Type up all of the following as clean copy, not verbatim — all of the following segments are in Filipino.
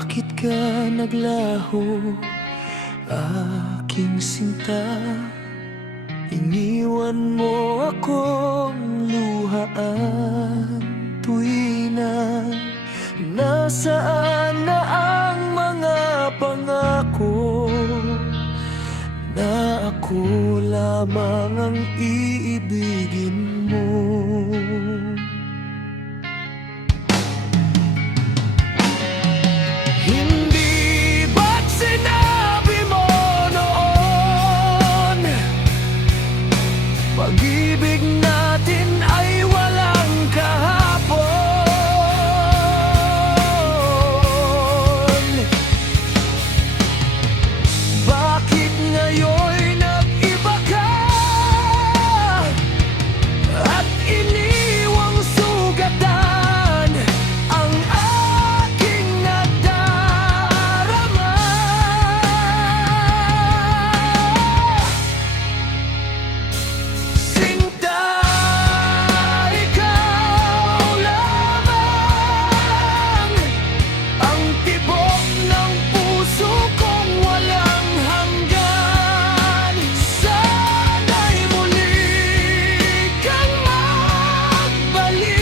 Bakit ka naglaho, aking sinta? Iniwan mo akong luhaan. Tuwi na, nasaan na ang mga pangako na ako lamang ang iibigin mo? Hindi ba't sinabi mo noon, pag-ibig natin ay walang kahapon? Bakit ngayon nag-iba ka at iniwang sugatan ang aking nadarama? Sinta, ikaw lamang ang tibok ng puso kong walang hanggan. Sana'y muli kang magbalik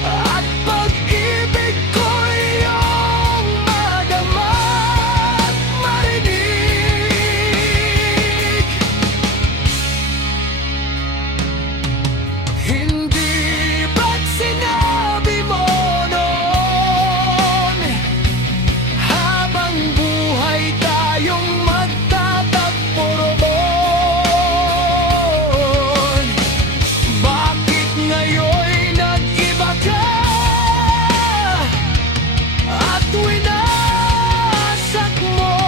at pag-ibig ko'y iyong madama at marinig. Hindi ba't sinabi mo noon, habang buhay tayong magtatagpo roon? Bakit ngayon nag-iba ka at winasak mo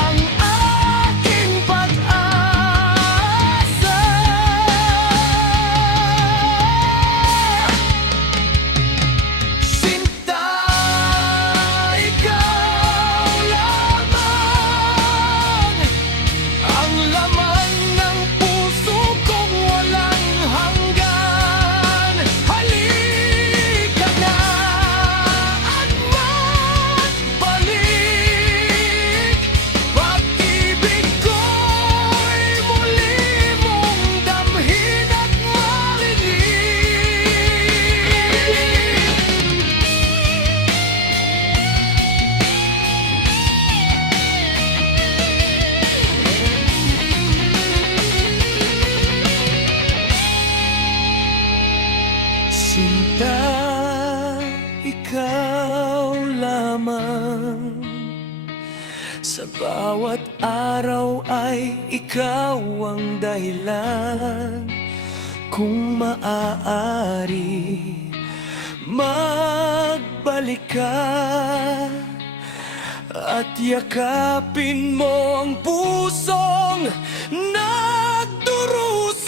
ang aking pag-asa? Sinta, ikaw lamang ang laman ng puso kong walang hanggan. Halika na at magbalik, pag-ibig ko'y muli mong damhin at marinig. Sinta, ikaw lamang. Sa bawat araw ay ikaw ang dahilan. Kung maaari, magbalik ka at yakapin mo ang pusong nagdurusa.